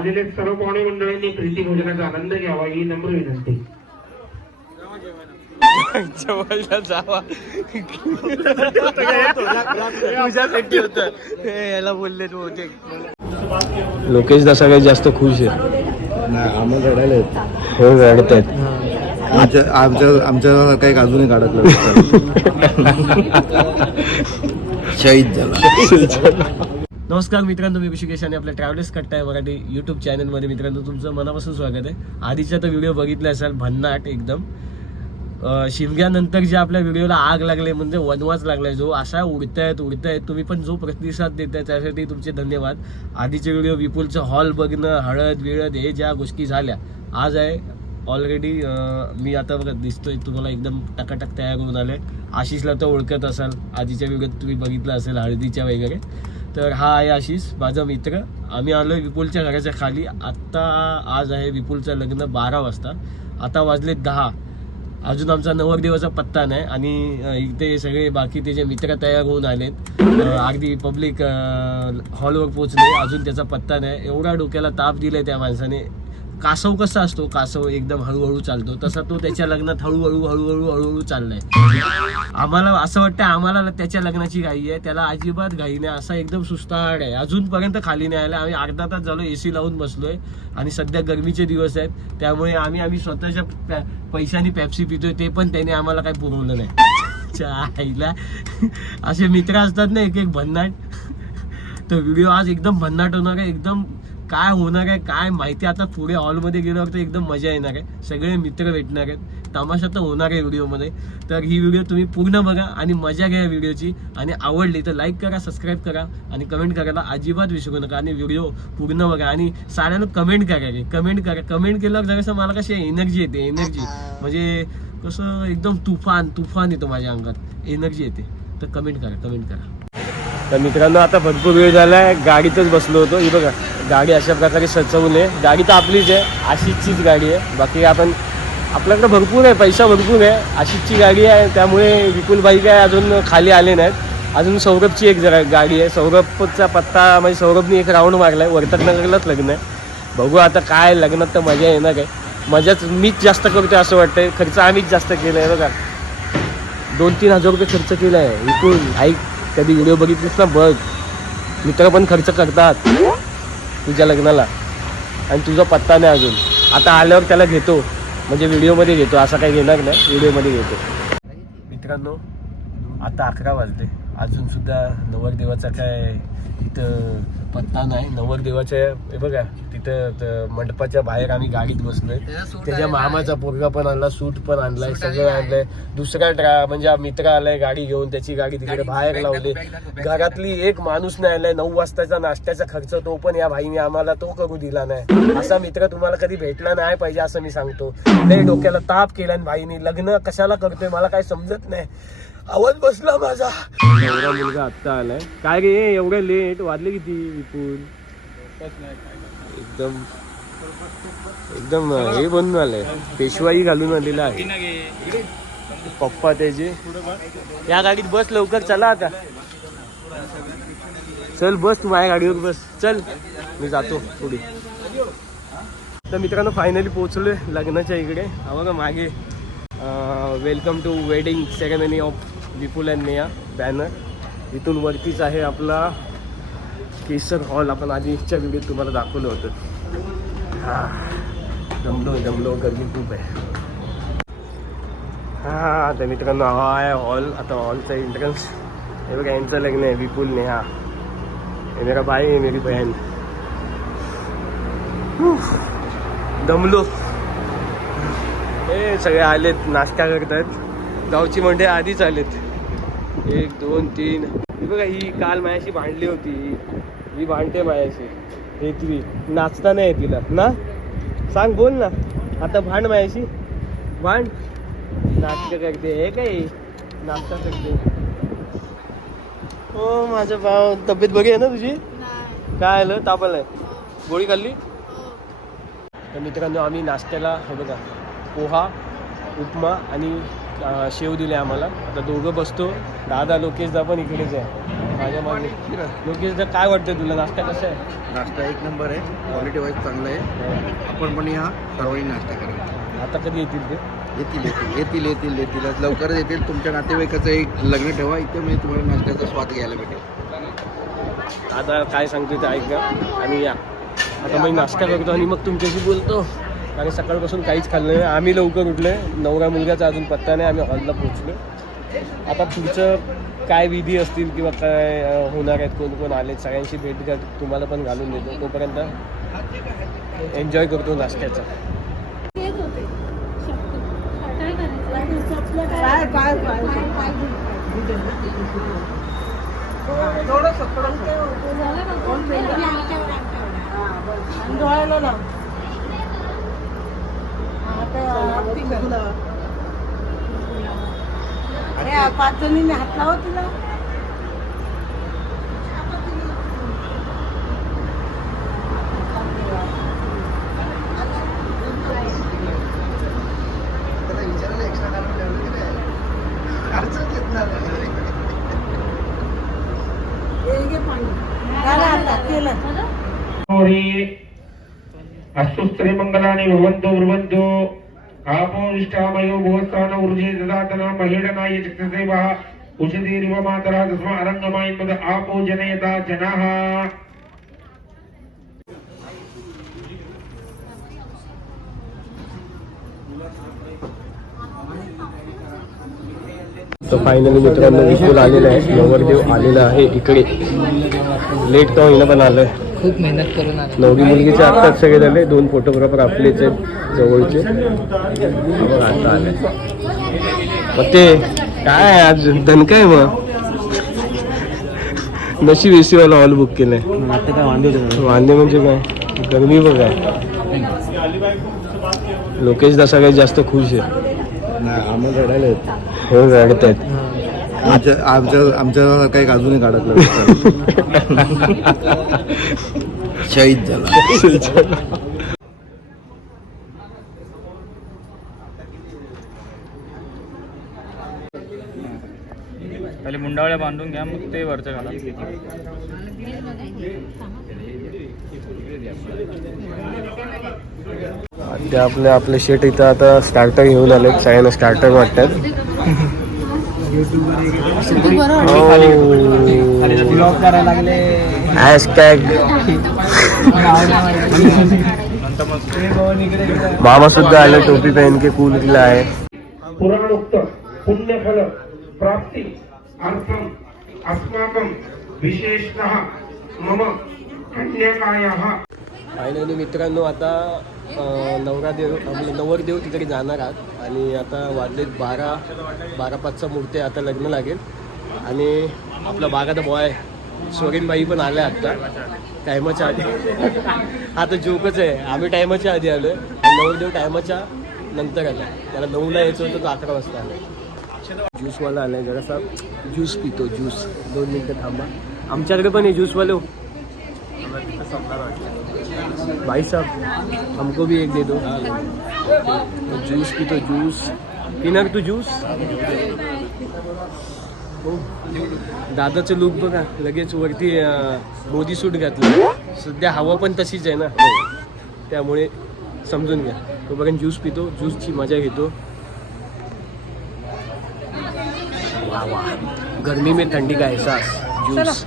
आलेले सर्व पाहुणे मंडळींनी प्रीती भोजनाचा आनंद घ्यावा ही नम्र विनंती. जेवायला जावा. तुझ्यासाठी होत. याला बोलले लोकेश दासा काही जास्त खुश आहे. नाही आम्हाला रडायला हो रडत आहेत आमच्या आमच्या आमच्या काही अजूनही काढत शहीद झाला. नमस्कार मित्रांनो मी ऋषिकेश आणि आपल्या ट्रॅव्हल्स कट्टा मराठी युट्यूब चॅनलमध्ये मित्रांनो तुमचं मनापासून स्वागत आहे. आधीचा तर व्हिडिओ बघितला असाल भन्नाट एकदम. शिमग्यानंतर जे आपल्या व्हिडिओला आग लागले म्हणजे वनवास लागलाय जो असा उडतायत उडतायत. तुम्ही पण जो प्रतिसाद देताय त्यासाठी तुमचे धन्यवाद. आधीचे व्हिडिओ विपुलचं हॉल बघणं हळद विळद हे ज्या गोष्टी झाल्या आज आहे ऑलरेडी मी आता बघा दिसतोय तुम्हाला एकदम टकाटक तयार होऊन आले आशिषला तर ओळखत असाल आधीच्या व्हिडिओत तुम्ही बघितलं असेल हळदीच्या वगैरे. तर हा आहे आशिष माझा मित्र. आम्ही आलो विपुलच्या घराच्या खाली. आत्ता आज आहे विपुलचं लग्न बारा वाजता. आता वाजले दहा. अजून आमचा नवरदेवाचा पत्ता नाही आणि इथे सगळे बाकी त्याचे मित्र तयार होऊन आलेत अगदी पब्लिक हॉलवर पोचले अजून त्याचा पत्ता नाही. एवढा डोक्याला ताप दिलाय त्या माणसाने. कासव कसा असतो? कासव एकदम हळूहळू चालतो. तसा तो त्याच्या लग्नात हळूहळू हळूहळू हळूहळू चाललाय. आम्हाला असं वाटतं आम्हाला त्याच्या लग्नाची घाई आहे. त्याला अजिबात घाई नाही. असा एकदम सुस्ताड आहे. अजूनपर्यंत खाली नाही आला. आम्ही अर्धा तास झालो ए सी लावून बसलोय. आणि सध्या गरमीचे दिवस आहेत. त्यामुळे आम्ही आम्ही स्वतःच्या पॅ- पॅप्सी पितोय. ते पण त्याने आम्हाला काही पुरवलं नाही. आईला. असे मित्र असतात ना एक एक भन्नाट. तर व्हिडिओ आज एकदम भन्नाट होणार आहे. एकदम काय होणार आहे काय माहिती? आता पुढे हॉलमध्ये गेल्यावर तर एकदम मजा येणार आहे. सगळे मित्र भेटणार आहेत. तमाशा तर होणार आहे व्हिडिओमध्ये तर ही व्हिडिओ तुम्ही पूर्ण बघा आणि मजा घ्या व्हिडिओची आणि आवडली तर लाईक करा सबस्क्राईब करा आणि कमेंट करायला अजिबात विसरू नका. आणि व्हिडिओ पूर्ण बघा. आणि साऱ्यांना कमेंट करा कमेंट करा. कमेंट केल्यावर जरासं मला कशी एनर्जी येते एनर्जी म्हणजे कसं एकदम तुफान तुफान येतो माझ्या अंगात. एनर्जी येते. तर कमेंट करा कमेंट करा. तर मित्रांनो आता भरपूर वेळ झाला आहे गाडीतच बसलो होतो. ही बघा गाडी अशा प्रकारे सचवून आहे. गाडी तर आपलीच आहे. अशीचीच गाडी आहे. बाकी आपण आपल्याकडे भरपूर आहे. पैसा भरपूर आहे. अशीचची गाडी आहे. त्यामुळे विपुलबाई काय अजून खाली आले नाहीत. अजून सौरभची एक जरा गाडी आहे. सौरभचा पत्ता म्हणजे सौरभनी एक राऊंड मारला आहे वर्तकनगरलाच लग्न आहे. बघू आता काय लग्नात तर मजा येणार काय मजाच मीच जास्त करतो असं वाटतंय. खर्च आम्हीच जास्त केला आहे बघा. दोन तीन हजार रुपये खर्च केला आहे विपुल. ऐक कधी व्हिडिओ बघितलीस ना बघ. मित्र पण खर्च करतात तुझ्या लग्नाला. आणि तुझा पत्ता नाही अजून. आता आल्यावर त्याला घेतो. म्हणजे व्हिडिओमध्ये घेतो. असा काही घेणार नाही. व्हिडिओमध्ये घेतो. मित्रांनो आता अकरा वाजले. अजून सुद्धा नवरदेवाचा काय इथं पत्ता नाही. नवरदेवाच्या हे बघा. तिथं त- मंडपाच्या बाहेर आम्ही गाडीत बसलोय. त्याच्या मामाचा पोरगा पण आणला सूट पण आणलाय सगळं आणलंय. दुसरा ट्रा म्हणजे मित्र आलाय गाडी घेऊन त्याची गाडी तिकडे बाहेर लावली. घरातली एक माणूस नाही आलाय नऊ वाजताचा नाश्त्याचा खर्च तो पण या भाईने आम्हाला तो करू दिला नाही. असा मित्र तुम्हाला कधी भेटला नाही पाहिजे असं मी सांगतो. लय डोक्याला ताप केला आणि भाईने लग्न कशाला करतोय मला काय समजत नाही. आवाज बसला माझा. एवढा मुलगा आत्ता आलाय. काय रे एवढं लेट वाजले किती विपुल एकदम एकदम हे बनून आलंय. पेशवाई घालून आलेला आहे. पप्पा त्याचे. या गाडीत बस लवकर चला आता. चल बस तू माझ्या गाडीवर बस. चल मी जातो पुढे. तर मित्रांनो फायनली पोहोचलोय लग्नाच्या इकडे. हा बघा मागे welcome to wedding ceremony of Vipul and Neha banner इथून वरतीच आहे आपला केसर हॉल आपण आधीच्या व्हिडिओत तुम्हाला दाखवलं होतं. हा. जमलो जमलो गर्मी खूप आहे. हां तर मित्रांनो हा आहे हॉल आता हॉलचा एंट्रन्स हे बघा यांचं लग्न आहे विपुल नेहा हे मेरा बाई आहे मेरी बहन. दमलो. हे सगळे आलेत नाश्ता करतात. गावची मंडळी आधीच आलेत. एक दोन तीन. बघा ही काल माझ्याशी भांडली होती. ही भांडते माझ्याशी. हेतवी नाचता नाही तिला. ना? सांग बोल ना. आता भांड माझ्याशी. भांड. नाश्ता करते हे काय? नाश्ता करते हो माझ्या भाव तब्येत बरी आहे ना तुझी? काय आलं? तापल आहे गोळी खाल्ली? तर मित्रांनो आम्ही नाश्त्याला हे बघा पोहा उपमा आणि शेव दिले आम्हाला. आता दोघं बसतो. दादा लोकेशदा पण इकडेच आहे. माझ्या मागे. योगेश दा, काय वाटतं तुला? नाश्ता कसा आहे? नाश्ता एक नंबर आहे. क्वालिटी वाईज चांगलं आहे. आपण पण या. सर्वांनी नाश्ता करा. आता कधी येतील ते? येतील येतील. येतील येतील येतील. आज लवकरच येतील. तुमच्या नातेवाईकाचं एक लग्न ठेवा. इथे म्हणजे तुम्हाला नाश्त्याचा स्वाद घ्यायला भेटेल. आता काय सांगतो ते ऐका. आणि या. आता मी नाश्ता करतो आणि मग तुमच्याशी बोलतो. आणि सकाळपासून काहीच खाल्लं नाही. आम्ही लवकर उठलोय. नवरा मुलगाचा अजून पत्ता नाही. आम्ही हॉलला पोहोचलो आता पुढचं काय विधी असतील किंवा काय होणार आहेत कोण कोण आले सगळ्यांशी भेट घ्या तुम्हाला पण घालून देतो. तोपर्यंत एन्जॉय करतो नाश्त्याचा. काय काय काय? आणि डोळ्याला हा. अरे पाच जणींनी हात लावा तिला हे घे पाणी. झालं आता केलं. हरि अस्तु स्त्रीमङ्गलानि भवन्तु ब्रुवन्तु आपोनिष्ठामयो भुवस्तान ऊर्जे ददातन महीडनाय चक्षसेवः उषधीरिव मातरः तस्मा अरङ्गमायन्मद आपो जनयता जनाः। तर फायनली मित्रांनो विपुल आलेला आहे. नवरदेव आलेला आहे इकडे. लेट का होईना पण आलंय. खूप मेहनत करून आले नवरी मुलगीचे आत्ताच सगळे झाले दोन फोटोग्राफर आपलेच आहेत जवळचे. बघ आता आले. मग ते काय आहे आज? धन काय मग? नशीब एसी वाला हॉल बुक केलाय. आता काय वांदे वांदे म्हणजे काय? गरमी बघ आहे. लोकेश दा सगळ्यात जास्त खुश आहे नाही आम्हाला रडायला येत. हो रडत आहेत आमच्या आमच्या आमच्या काही अजूनही काढत शहीद झाला. पहिले मुंडावळ्या बांधून घ्या मग ते वरचं घाला. ते आपले आपले शेट इथं आता स्टार्टर घेऊन आले सगळ्यांना स्टार्टर वाटतात. मामा सुद्धा आले टोपी पहन के कूल किला आहे. पुराणोक्त पुण्यफल प्राप्ति अर्थम अस्माकं विशेषतः मम कन्यकायाः फायनली मित्रांनो आता नवरादेव आपलं म्हणजे नवरदेव तिकडे जाणार आहात. आणि आता वाजलेत बारा बारा पाचचा मूर्ती आहे, आता लग्न लागेल. आणि आपला बागाचा बॉय स्वरीनबाई पण आल्या आत्ता टायमाच्या आधी. आता जोकच आहे. आम्ही टायमाच्या आधी आलो आहे नवरदेव टायमाच्या नंतर आला. त्याला नऊला यायचं होतं तो अकरा वाजता आला. ज्यूसवाला आलाय जरासा. ज्यूस पितो ज्यूस दोन मिनटं थांबा. आमच्याकडे पण आहे ज्यूसवाले भाई साहब हमको भी एक दे दो। जूस की तो जूस पिणार तू ज्यूस हो दादाचं लुक बघा लगेच वरती मोदी सूट घातलं. सध्या हवा पण तशीच आहे ना. हो. त्यामुळे समजून घ्या. तोपर्यंत ज्यूस पितो. ज्यूसची मजा घेतो. वा वा. गर्मी में थंडी का एहसास. ज्यूस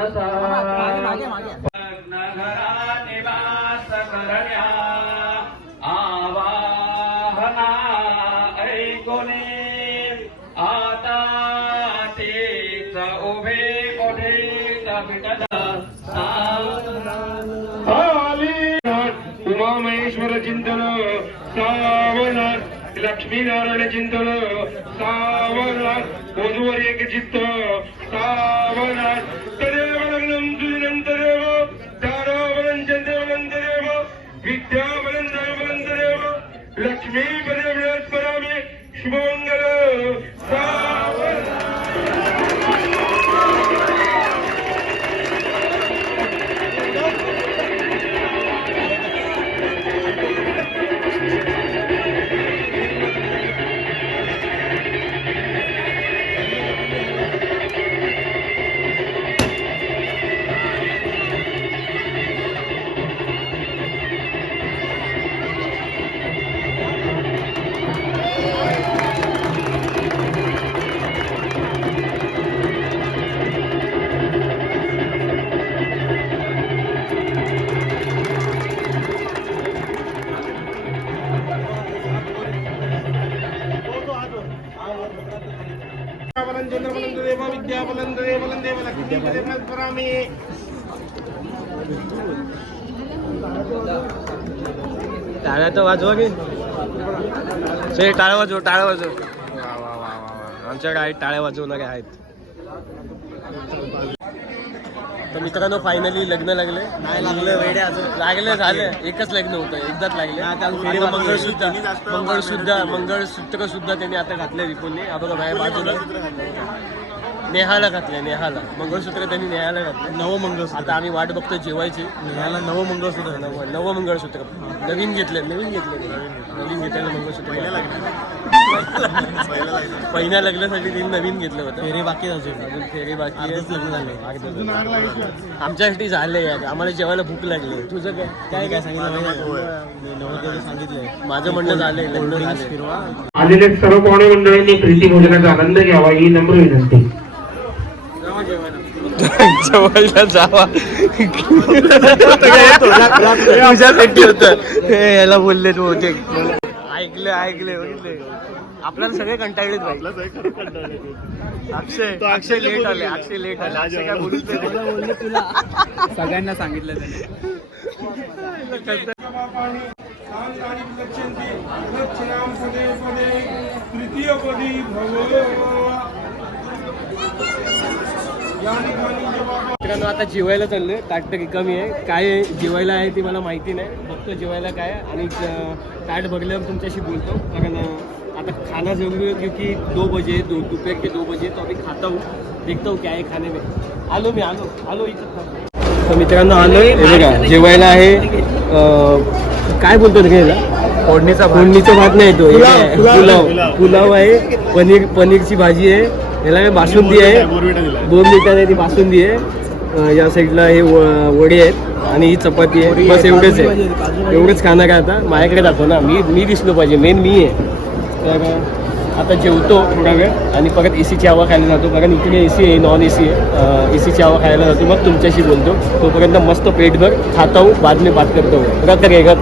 मनसा निवास करण्या आवाहना ऐकुने आता तेच उभे कोठे विटत ఉమామహేశ్వర చింతలు సావన లక్ష్మీనారాయణ చింతలు సావన వధువరేఖ చిత్త సావన टाळ्या तर वाजवा की. से टाळ्या वाजव टाळ्या वाजव. वा वा वा वा वा. आमच्याकडे आहेत टाळ्या वाजवणारे आहेत. तर मित्रांनो फायनली लग्न लागले. नाही लागले. वेडे अजून लागले झाले. एकच लग्न होतं. एकदाच लागले. आता मंगळसूत्र. मंगळसूत्र मंगळसूत्र सुद्धा त्यांनी आता घातले रिपोनने हा बघा बाहेर बाजूला. नेहाला घातले नेहाला. मंगळसूत्र त्यांनी नेहाला घातलं नवं मंगळसूत्र. आता आम्ही वाट बघतो जेवायची. नेहाला नवं मंगळसूत्र. नवं नवं मंगळसूत्र. नवीन घेतलं नवीन घेतलं नवीन घेतलेलं मंगळसूत्र पहिल्या लग्नासाठी त्यांनी नवीन घेतलं होतं. फेरी बाकी अजून. अजून फेरी बाकी लग्न झाले आमच्यासाठी झाले यार आम्हाला जेवायला भूक लागली. तुझं काय? काय काय सांगितलं? सांगितलंय. माझं म्हणणं झालंय लग्न झाले आलेल्या सर्व पाहुणे मंडळींनी प्रीती भोजनाचा आनंद घ्यावा. ही नम्र विनंती. जेवायला जावा. तुझ्यासाठी होत. याला बोलले तू होते ऐकले ऐकले बघितले. आपल्याला सगळे कंटाळलेत भाई. अक्षय अक्षय लेट आले अक्षय लेट आले. अक्षय काय बोलत नाही. सगळ्यांना सांगितलं त्यांनी. तृतीयपदी मित्रांनो आता जेवायला चाललोय. ताट तर कमी आहे. काय जेवायला आहे ते मला माहिती नाही. बघतो जेवायला काय आणि ताट भरल्यावर तुमच्याशी बोलतो. कारण आता खाना जरूरी है क्योंकि दो बजे दो दोपहर के दो बजे तो अभी खाता हूँ. देखता हूँ क्या है खाने में. आलो मी आलो. आलो इथं. तर मित्रांनो हे बघा जेवायला आहे. अं, काय बोलतो रे याला? फोडणीचा फोडणीचा भात नाही तो. हे पुलाव. पुलाव आहे. पनीर पनीरची भाजी आहे. याला बासुंदी आहे. दोन लिटर आहे ती बासुंदी आहे. या साईडला हे व- वडे आहेत आणि ही चपाती आहे. बस एवढेच आहे. एवढंच खाणं काय आता? माझ्याकडे दाखव ना. मी मी दिसलो पाहिजे. मेन मी आहे. तर आता जेवतो थोडा वेळ आणि परत ए सीची हवा खायला जातो. कारण इकडे ए सी आहे नॉन ए सी आहे. ए सीची हवा खायला जातो. मग तुमच्याशी बोलतो. तोपर्यंत मस्त पेटभर खाता हूँ बाद में बात करता. रख रहेगा